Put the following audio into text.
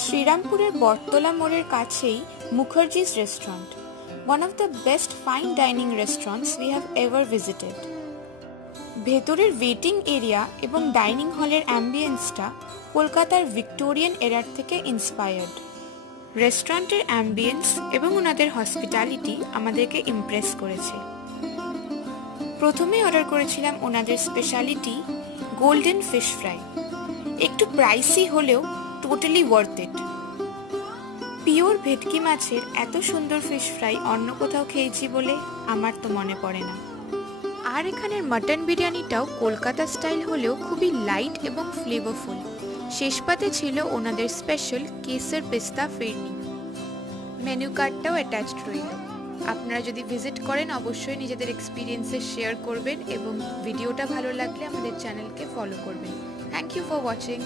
শ্রীরামপুরের বটতলা মোড়ের কাছেই Mukherjees restaurant, one of the best fine dining restaurants we have ever visited. ভেতরের waiting area এবং dining হলের অ্যাম্বিয়েন্সটা কলকাতার ভিক্টোরিয়ান এরার থেকে ইন্সপায়ার্ড। রেস্টুরেন্টের অ্যাম্বিয়েন্স এবং ওনাদের হসপিটালিটি আমাদেরকে ইমপ্রেস করেছে। প্রথমে অর্ডার করেছিলাম ওনাদের স্পেশালিটি গোল্ডেন ফিশ ফ্রাই। একটু প্রাইসি হলেও টোটালি ওয়ার্থ ইট। পিওর ভেটকি মাছের এত সুন্দর ফিশ ফ্রাই অন্য কোথাও খেয়েছি বলে আমার তো মনে পড়ে না। আর এখানের মাটন বিরিয়ানিটাও কলকাতা স্টাইল হলেও খুবই লাইট এবং ফ্লেভারফুল। শেষ পাতে ছিল ওনাদের স্পেশাল কেসর পেস্তা ফিরনি। মেনু কার্ডটাও অ্যাটাচড রইল। আপনারা যদি ভিজিট করেন অবশ্যই নিজেদের এক্সপিরিয়েন্সেস শেয়ার করবেন এবং ভিডিওটা ভালো লাগলে আমাদের চ্যানেলকে ফলো করবেন। Thank you for watching.